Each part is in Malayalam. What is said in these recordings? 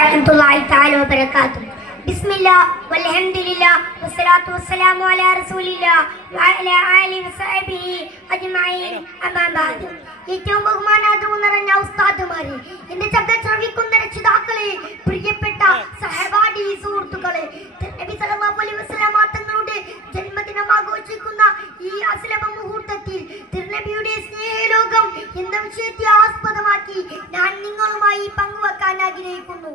warahmatullahi ta'ala wabarakatuh. Bismillah walhamdulillah wassalatu wassalamu ala rasulillah wa ala alihi wasahbihi ajma'in amma ba'd. ഏറ്റവും ബഹുമാനാദരവ് നിറഞ്ഞ ഉസ്താദുമാരെ, എന്റെ ശബ്ദം ശ്രവിക്കുന്ന രക്ഷിതാക്കളെ, പ്രിയപ്പെട്ട സഹപാഠി സുഹൃത്തുക്കളെ, നബി സല്ലല്ലാഹു അലൈഹി വസല്ലം തങ്ങളുടെ ജന്മദിനം ആഘോഷിക്കുന്ന ഈ അസ്ലഭ മുഹൂർത്തത്തിൽ തിരുനബിയുടെ സ്നേഹലോകം എന്ന വിഷയത്തെ ആസ്പദമാക്കി ഞാൻ നിങ്ങളുമായി പങ്കുവെക്കാൻ ആഗ്രഹിക്കുന്നു.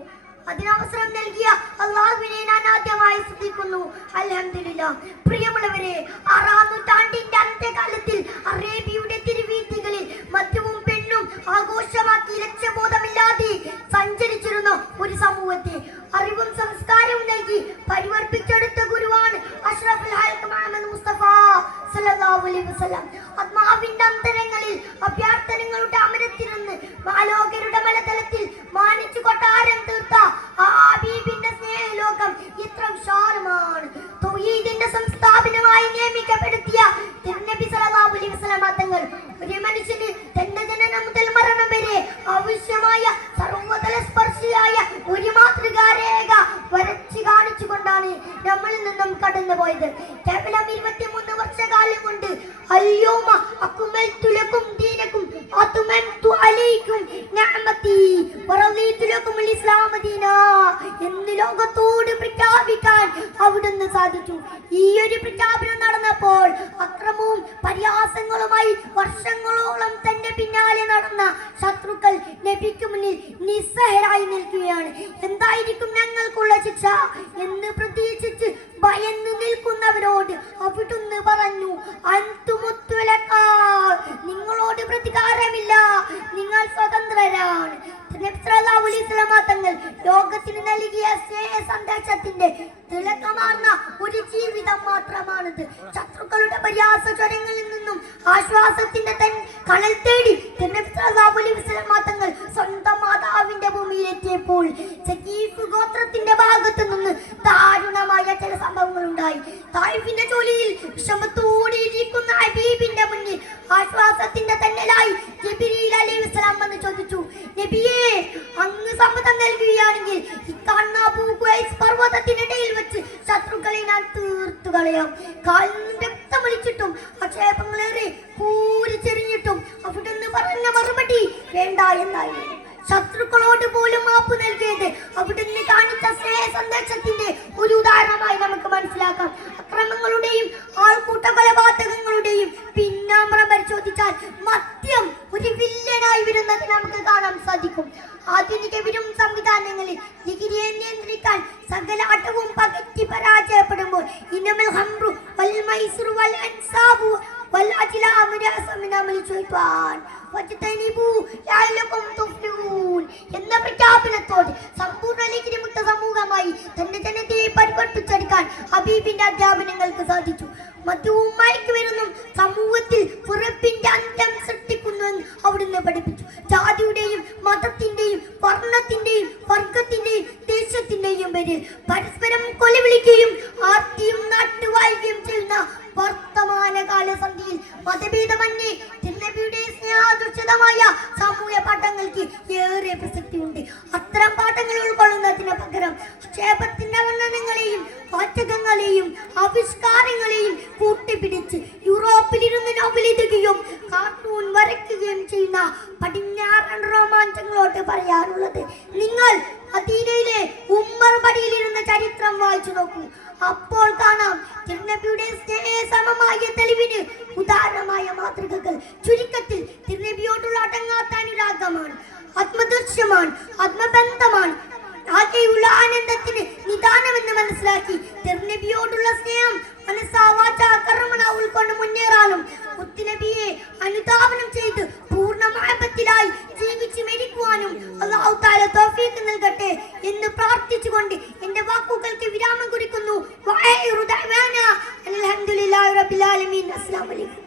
അതിനവസരം നൽകിയ അല്ലാഹുവിനെ ഞാൻ ആദ്യമായി സ്തുതിക്കുന്നു. അൽഹംദുലില്ലാഹ്. പ്രിയമുള്ളവരെ, 6-ാം നൂറ്റാണ്ടിന്റെ അന്ത്യകാലത്തിൽ അറേബ്യയുടെ തിരുവീഥികളിൽ മദ്യവും പെണ്ണും ആഘോഷമാക്കി ലക്ഷ്യബോധമില്ലാതെ സഞ്ചരിച്ചിരുന്ന ഒരു സമൂഹത്തെ അറിവും സംസ്കാരവും നൽകി പരിവർത്തിച്ചെടുത്ത ഗുരുവാണ് അഷ്റഫുൽ ഖൽഖ് മുഹമ്മദ് മുസ്തഫ സല്ലല്ലാഹു അലൈഹി വസല്ലം. ആത്മാവിന്റെ അന്തരങ്ങളിൽ അഭ്യർത്ഥനകളുടെ അമരത്തിരുന്ന് മാലോകരുടെ മലതലത്തിൽ മാനിച്ചു കൊട്ടാരം തീർത്ത ആ ഹബീബിന്റെ സ്നേഹലോകം ഇത്ര വിശാലമാണ്. തൗഹീദിന്റെ സംസ്ഥാപനമായി നിയമിക്കപ്പെടുത്തിയ തിരുനബി സല്ലല്ലാഹു അലൈഹി വസല്ലം തങ്ങൾ ഒരു മനുഷ്യന് തന്റെ ജനനം മുതൽ മരണം വരെ ആവശ്യമായ സർവ്വതല സ്പർശിയായ ഒരു മാതൃകാരേഖ വരച്ചു കാണിച്ചുകൊണ്ടാണ് നമ്മളിൽ നിന്നും കടന്നുപോയത്. കേവലം 23 വർഷകാലം കൊണ്ട് അൽയൗമ അക്മൽതു ലക്കും ദീനക്കും വഅത്മംതു അലൈക്കും നിഅമതി വറദീതു ലക്കുമുൽ ഇസ്ലാമ ദീനാ എന്ന് ലോകത്തോട് പ്രഖ്യാപിക്കാൻ അവിടുന്ന് സാധിച്ചു. ഈ ഒരു പ്രഖ്യാപനം നടന്നപ്പോൾ അക്രമവും പരിഹാസങ്ങളുമായി വർഷങ്ങളോളം തന്റെ പിന്നാലെ നടന്ന ശത്രുക്കൾ നബിക്ക് മുന്നിൽ നിസ്സഹായരായി നിൽക്കുകയാണ്. എന്തായിരിക്കും ഞങ്ങൾക്കുള്ള ശിക്ഷ എന്ന് പ്രതീക്ഷിച്ച് ഭയന്നു നിൽക്കുന്നവരോട് അവിടുന്ന് പറഞ്ഞു, നിങ്ങളോട് പ്രതികാരമില്ല, നിങ്ങൾ സ്വതന്ത്രരാണ്. തങ്ങൾ ലോകത്തിന് നൽകിയ സ്നേഹ സന്ദേശത്തിന്റെ തിളക്കമാർന്ന ഒരു ജീവിതം മാത്രമാണിത്. ശത്രുക്കളുടെ പരിഹാസ സ്വരങ്ങളിൽ നിന്നും ആശ്വാസത്തിന്റെ കണൽ തേടി തങ്ങൾ സ്വന്തം മാതാവിന്റെ ഭൂമിയിലെത്തിയപ്പോൾ സഖീഫ് ഗോത്രത്തിന്റെ ഭാഗത്തു നിന്ന് ദാരുണമായ ചില സംഭവങ്ങൾ ഉണ്ടായി. തായിഫിന്റെ ജോലിയിൽ വിഷമത്തോടെ ഇരിക്കുന്ന ഹബീബിന്റെ മുന്നിൽ ആശ്വാസത്തിന്റെ തന്നലായി ജിബ്രീൽ അലൈഹിസ്സലാം വന്ന് ചോദിച്ചു, നബിയേ, അങ്ങ് സമ്മതം നൽകുകയാണെങ്കിൽ ഈ കാണുന്ന അബൂ ഖുബൈസ് പർവ്വതത്തിനിടയിൽ വെച്ച് ശത്രുക്കളെ ഞാൻ തീർത്തു കളയാം. കാലിൽ രക്തമൊലിച്ചിട്ടും ആക്ഷേപങ്ങളേറെ കൂരിച്ചെറിഞ്ഞിട്ടും അവിടുന്ന് പറഞ്ഞ മറുപടി വേണ്ട എന്നായിരുന്നു. ശത്രുക്കളോട് പോലും മാപ്പ് നൽകിയത് അവിടുന്ന് കാണിച്ച സ്നേഹ സന്ദേശത്തിന്റെ ഒരു ഉദാഹരണമായി നമുക്ക് മനസ്സിലാക്കാം. അക്രമങ്ങളുടെയും ആൾക്കൂട്ട കൊലപാതകങ്ങളുടെയും പിന്നാമ്പുറം പരിശോധിച്ചാൽ മദ്യം ഒരു വില്ലനായി വരുന്നത് നമുക്ക് കാണാൻ സാധിക്കും. ആധുനിക വിരും സംവിധാനങ്ങളിൽ ലഹരിയെ നിയന്ത്രിക്കാൻ സകല അടവും പകറ്റി പരാജയപ്പെടുമ്പോൾ ഇന്നമൽ ഹംറു വൽ മൈസ്റു വൽ അൻസാബു വൽ അജ്ലാമു റഅസു മിൻ അമലി ശൈത്താൻ വജ്തനിബു ലഅല്ലകും തുഫ്ലിഹൂൻ എന്ന പ്രഖ്യാപനത്തോടെ സമ്പൂർണ്ണ ലഹരിമുക്ത സമൂഹമായി തന്റെ ജനതയെ പരിവർത്തിച്ചെടുക്കാൻ ഹബീബിന്റെ അധ്യാപനങ്ങൾക്ക് സാധിച്ചു. മദ്യവും മയക്കുമരുന്നും സമൂഹത്തിൽ പുറപ്പിന്റെ അന്ത്യം സൃഷ്ടിക്കുന്നുവെന്ന് അവിടുന്ന് പഠിപ്പിച്ചു. ജാതിയുടെയും മതത്തിന്റെയും വർണ്ണത്തിന്റെയും വർഗത്തിന്റെയും ദേശത്തിന്റെയും പേരിൽ പരസ്പരം കൊലവിളിക്കുകയും ആർത്തിയും നാട്ടുവാഴുകയും ചെയ്യുന്ന വർത്തമാനകാല സന്ധിയിൽ മതഭേദമന്യേ തിരുനബിയുടെ സ്നേഹാദുഷിതമായ സാമൂഹ്യ പാഠങ്ങൾക്ക് ഏറെ പ്രസക്തിയുണ്ട്. അത്തരം പാഠങ്ങൾ ഉൾക്കൊള്ളുന്നതിന് പകരം ക്ഷേപത്തിന്റെ വർണ്ണനങ്ങളെയും വാചകങ്ങളെയും ആവിഷ്കാരങ്ങളെയും കൂട്ടിപ്പിടിച്ച് യൂറോപ്പിലിരുന്ന് നോവലെഴുതുകയും കാർട്ടൂൺ വരയ്ക്കുകയും ചെയ്യുന്ന പടിഞ്ഞാറൻ രോമാഞ്ചങ്ങളോട് പറയാനുള്ളത്, നിങ്ങൾ മദീനയിലെ ഉമ്മർ പടിയിലിരുന്ന ചരിത്രം വായിച്ചു നോക്കൂ. അപ്പോൾ കാണാം തിരുനബിയുടെ സ്നേഹസമമായ തെളിവിന് ഉദാഹരണമായ മാതൃകകൾ. ചുരുക്കത്തിൽ തിരുനബിയോടുള്ള അടങ്ങാത്ത അനുരാഗമാണ്, ആത്മദൃശ്യമാണ്, ആത്മബന്ധമാണ്, ആകെയുള്ള ആനന്ദത്തിന് നിദാനമെന്ന് മനസ്സിലാക്കി തിരുനബിയോടുള്ള സ്നേഹം മനസ്സാവാചാകർമ്മണ ഉൾക്കൊണ്ട് മുന്നേറാനും മുത്തുനബിയെ അനുധാവനം ചെയ്ത് പൂർണ്ണ മഹബത്തിലായി ജീവിച്ചു മരിക്കുവാനും അല്ലാഹു തആല തൗഫീഖ് നൽകട്ടെ എന്ന് പ്രാർത്ഥിച്ചുകൊണ്ട് എന്റെ വാക്കുകൾക്ക് വിരാമം കുറിക്കുന്നു. അൽഹംദുലില്ലാഹി റബ്ബിൽ ആലമീൻ. അസ്സലാമു അലൈക്കും.